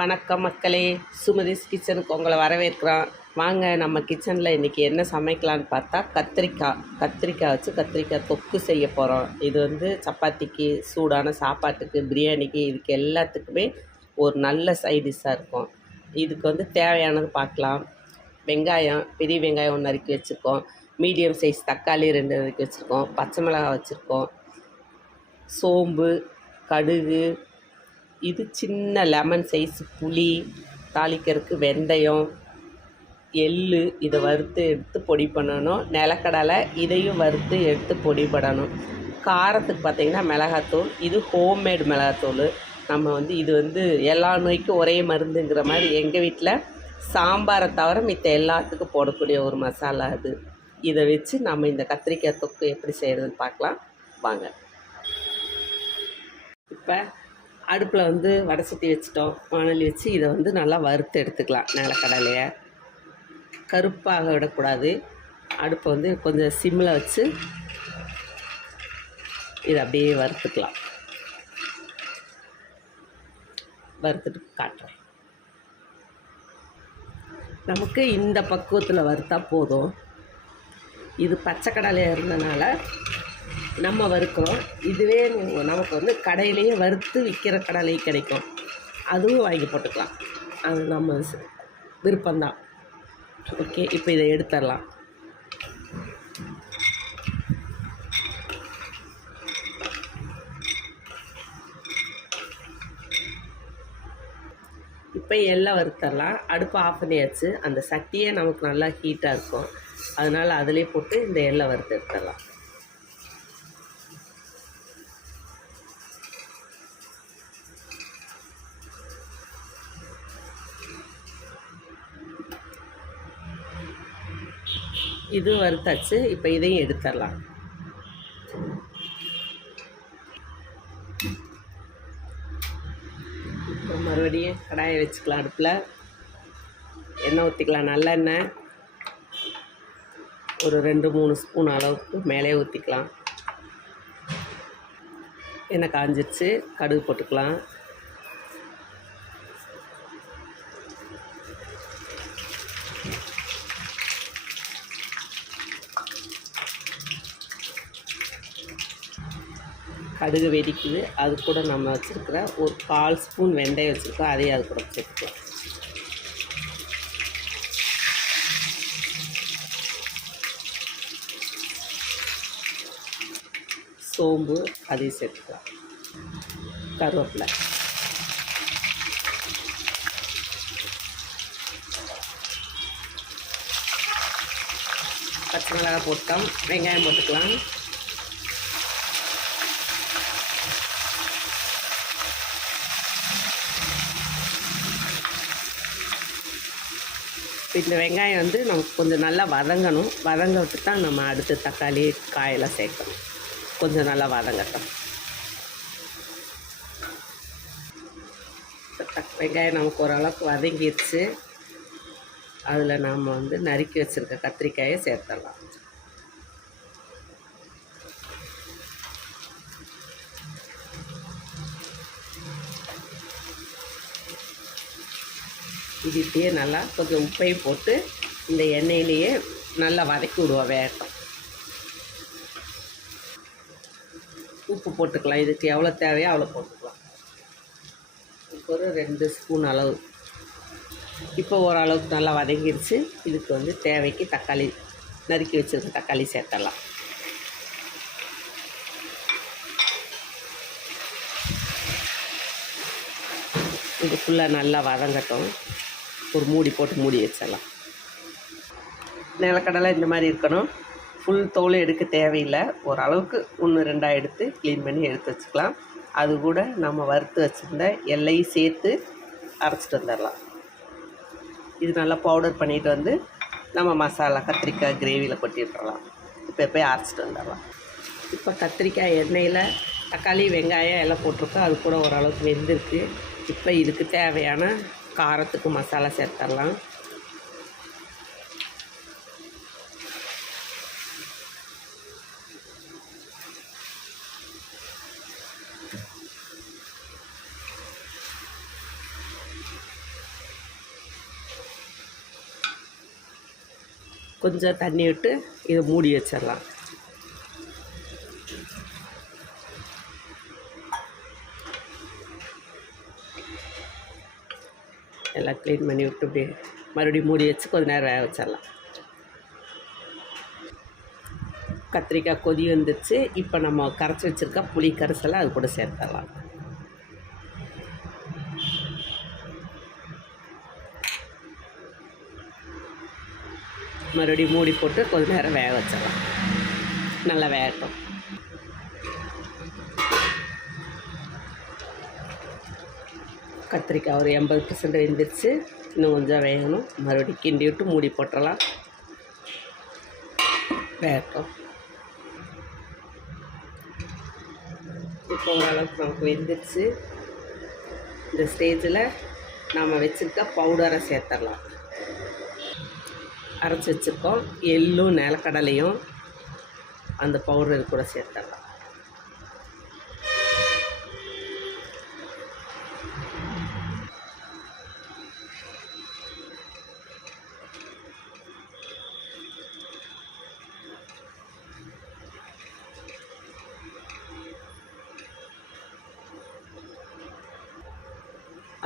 வணக்கம் மக்களே, சுமதிஸ் கிச்சனுக்கு உங்களை வரவேற்கிறோம். வாங்க, நம்ம கிச்சனில் இன்றைக்கி என்ன சமைக்கலான்னு பார்த்தா கத்திரிக்காய் வச்சு கத்திரிக்காய் தொக்கு செய்ய போகிறோம். இது சப்பாத்திக்கு, சூடான சாப்பாட்டுக்கு, பிரியாணிக்கு, இதுக்கு எல்லாத்துக்குமே ஒரு நல்ல சைட் டிஷ்ஷாக இருக்கும். இதுக்கு தேவையானது பார்க்கலாம். வெங்காயம், பெரிய வெங்காயம் 1 நறுக்கி வச்சுருக்கோம். மீடியம் சைஸ் தக்காளி 2 நறுக்கி வச்சுருக்கோம். பச்சை மிளகாய் வச்சுருக்கோம். சோம்பு, கடுகு, இது சின்ன லெமன் சைஸ் புளி, தாளிக்கிறதுக்கு வெந்தயம், எள்ளு, இதை வறுத்து எடுத்து பொடி பண்ணணும். நிலக்கடலை, இதையும் வறுத்து எடுத்து பொடி பண்ணணும். காரத்துக்கு பார்த்திங்கன்னா மிளகாத்தூள், இது ஹோம்மேட் மிளகாத்தூள். நம்ம இது எல்லா நோய்க்கும் ஒரே மருந்துங்கிற மாதிரி எங்கள் வீட்டில் சாம்பாரை தவிர மித்த எல்லாத்துக்கும் போடக்கூடிய ஒரு மசாலா அது. இதை வச்சு நம்ம இந்த கத்திரிக்காய் தொக்கு எப்படி செய்கிறதுன்னு பார்க்கலாம் வாங்க. இப்போ அடுப்பில் வடை சட்டி வச்சுட்டோம். வானலி வச்சு இதை நல்லா வறுத்து எடுத்துக்கலாம். நிலக்கடலையை கருப்பாக விடக்கூடாது. அடுப்பை கொஞ்சம் சிம்மில் வச்சு இதை அப்படியே வறுத்துக்கலாம். வறுத்துட்டு காட்டுறேன். நமக்கு இந்த பக்குவத்தில் வறுத்தா போதும். இது பச்சை கடலையாக இருந்தனால நம்ம வறுக்கிறோம். இதுவே நமக்கு கடையிலேயே வறுத்து விற்கிற கடலை கிடைக்கும், அதுவும் வாங்கி போட்டுக்கலாம். அது நம்ம விருப்பம்தான். ஓகே, இப்போ இதை எடுத்துடலாம். இப்போ எல்லாம் வறுத்தரலாம். அடுப்பு ஆஃப் பண்ணியாச்சு. அந்த சட்டியே நமக்கு நல்லா ஹீட்டாக இருக்கும், அதனால் அதிலே போட்டு இந்த எல்லாம் வறுத்து எடுத்துடலாம். இது வறுத்தாச்சு. இப்போ இதையும் எடுத்துடலாம். இப்போ மறுபடியும் கடாயை வச்சுக்கலாம். அடுப்பில் எண்ணெய் ஊற்றிக்கலாம். நல்லெண்ணெய் ஒரு 2-3 ஸ்பூன் அளவுக்கு மேலே ஊற்றிக்கலாம். எண்ணெய் காஞ்சிருச்சு. கடுகு போட்டுக்கலாம். கடுகு வெடிக்குது. அது கூட நம்ம வச்சுருக்கிற ஒரு 1/4 ஸ்பூன் வெந்தயம் வச்சுருக்கோம், அதையும் அது கூட சேர்த்துக்கலாம். சோம்பு, அதையும் சேர்த்துக்கலாம். கருவேப்பிலை, பச்சை மிளகாய் போட்டோம். வெங்காயம் போட்டுக்கலாம். இந்த வெங்காயம் நமக்கு கொஞ்சம் நல்லா வதங்கணும். வதங்க விட்டு தான் நம்ம அடுத்து தக்காளி, காயெல்லாம் சேர்க்கணும். கொஞ்சம் நல்லா வதங்கட்டும். வெங்காயம் நமக்கு ஓரளவுக்கு வதங்கிடுச்சு. அதில் நாம் நறுக்கி வச்சுருக்க கத்திரிக்காயை சேர்த்துடலாம். இது இப்படியே நல்லா கொஞ்சம் உப்பையும் போட்டு இந்த எண்ணெயிலேயே நல்லா வதக்கி விடுவோம். வேகட்டும். உப்பு போட்டுக்கலாம். இதுக்கு எவ்வளோ தேவையோ அவ்வளோ போட்டுக்கலாம். இப்போ ஒரு 2 ஸ்பூன் அளவு. இப்போ ஓரளவுக்கு நல்லா வதங்கிடுச்சு. இதுக்கு தேவைக்கு தக்காளி, நறுக்கி வச்சுருக்க தக்காளி சேர்த்துடலாம். இது ஃபுல்லாக நல்லா வதங்கட்டும். ஒரு மூடி போட்டு மூடி வச்சிடலாம். நிலக்கடலை இந்த மாதிரி இருக்கணும். ஃபுல் தோல் எடுக்க தேவையில்லை. ஓரளவுக்கு 1-2 எடுத்து க்ளீன் பண்ணி எடுத்து வச்சுக்கலாம். அது கூட நம்ம வறுத்து வச்சுருந்த எல்லையும் சேர்த்து அரைச்சிட்டு வந்துடலாம். இது நல்லா பவுடர் பண்ணிவிட்டு நம்ம மசாலா கத்திரிக்காய் கிரேவியில் கொட்டிட்டுறலாம். இப்போ போய் அரைச்சிட்டு வந்துடலாம். இப்போ கத்திரிக்காய் எண்ணெயில் தக்காளி, வெங்காயம் எல்லாம் போட்டிருக்கோம். அது கூட ஓரளவுக்கு வெந்திருக்கு. இப்போ இதுக்கு தேவையான காரத்துக்கு மசாலா சேர்த்துடலாம். கொஞ்சம் தண்ணி விட்டு இதை மூடி வச்சிடலாம். எல்லாம் க்ளீன் பண்ணி விட்டு அப்படியே மறுபடியும் மூடி வச்சு கொஞ்ச நேரம் வேக வச்சிடலாம். கத்திரிக்காய் கொதி வந்துடுச்சு. இப்போ நம்ம கரைச்சி வச்சுருக்க புளி கரைசலை அது கூட சேர்த்துடலாம். மறுபடியும் மூடி போட்டு கொஞ்ச நேரம் வேக வச்சிடலாம். நல்லா வேகட்டும். கத்திரிக்காய் ஒரு 80% வெந்துருச்சு. இன்னும் கொஞ்சம் வேகணும். மறுபடியும் கிண்டி விட்டு மூடி போட்டுடலாம். வேகட்டும். இப்போ ஓரளவுக்கு நமக்கு வெந்துருச்சு. இந்த ஸ்டேஜில் நாம் வச்சுருக்க பவுடரை சேர்த்துடலாம். அரைச்சி வச்சுருக்கோம் எள்ளும் நிலக்கடலையும் அந்த பவுடர் இது கூட சேர்த்துடலாம்.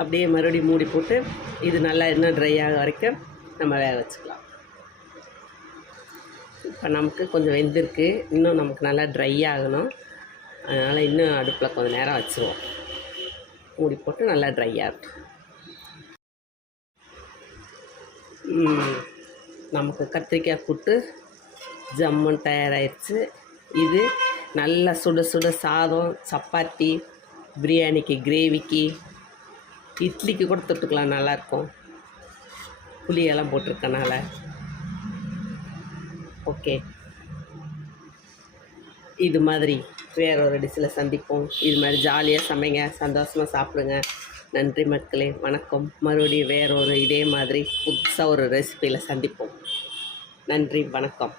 அப்படியே மறுபடியும் மூடி போட்டு இது நல்லா இன்னும் ட்ரை ஆக வரைக்கும் நம்ம வேக வச்சுக்கலாம். இப்போ நமக்கு கொஞ்சம் வெந்திருக்கு. இன்னும் நமக்கு நல்லா ட்ரை ஆகணும். அதனால் இன்னும் அடுப்பில் கொஞ்சம் நேரம் வச்சுருவோம். மூடி போட்டு நல்லா ட்ரை ஆகட்டும். நமக்கு கத்திரிக்காய் கூட்டு ஜம்முன்னு தயாராகிடுச்சு. இது நல்லா சுட சுட சாதம், சப்பாத்தி, பிரியாணிக்கு, கிரேவிக்கு, இட்லிக்கு கூட தொட்டுக்கலாம். நல்லாயிருக்கும். புளியெல்லாம் போட்டிருக்கனால. ஓகே, இது மாதிரி வேற ஒரு டிஷ்ஷில் சந்திப்போம். இது மாதிரி ஜாலியாக சமைங்க, சந்தோஷமாக சாப்பிடுங்க. நன்றி மக்களே, வணக்கம். மறுபடியும் வேற ஒரு இதே மாதிரி புதுசாக ஒரு ரெசிபியில் சந்திப்போம். நன்றி, வணக்கம்.